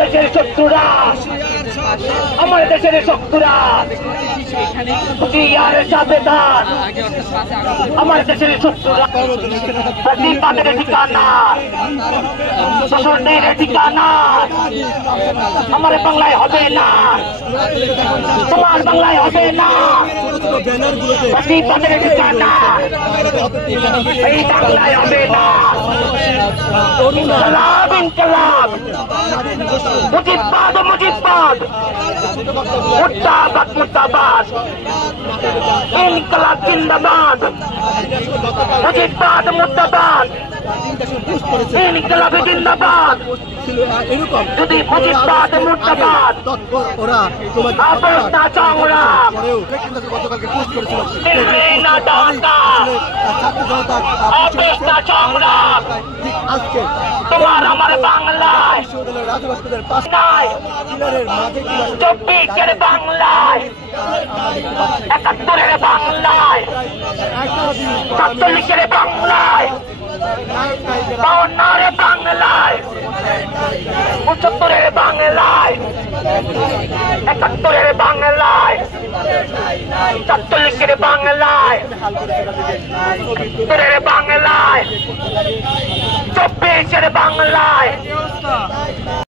দেশের শত্রুরা, আমার দেশের শত্রুরা সাবেদার, আমার দেশের শত্রুরা প্রতিবাদের ঠিকানা, শোষণের ঠিকানা আমার বাংলায় হবে না, তোমার বাংলায় হবে না। প্রতিবাদের ঠিকানা এই বাংলায় হবে না। ইনকলাব ইনকলাব, মুজিববাদ মুজিববাদ, মুর্দাবাদ মুর্দাবাদ, ইনকলাব জিন্দাবাদ, মুজিববাদ মুর্দাবাদ, ইনকলাব জিন্দাবাদ। যদি মুজিববাদ মুর্দাবাদ অবস্থা সংগ্রাম অবস্থা সংগ্রাম তোমার আমার বাংলায়, 24-এর বাংলায়, 71-এর বাংলায়, 47-এর বাংলায়, 52-এর বাংলায়, 75-এর বাংলায়, 71-এর বাংলায়, 47-এর বাংলায়, 72-এর বাংলায়, 24-এর বাংলায়।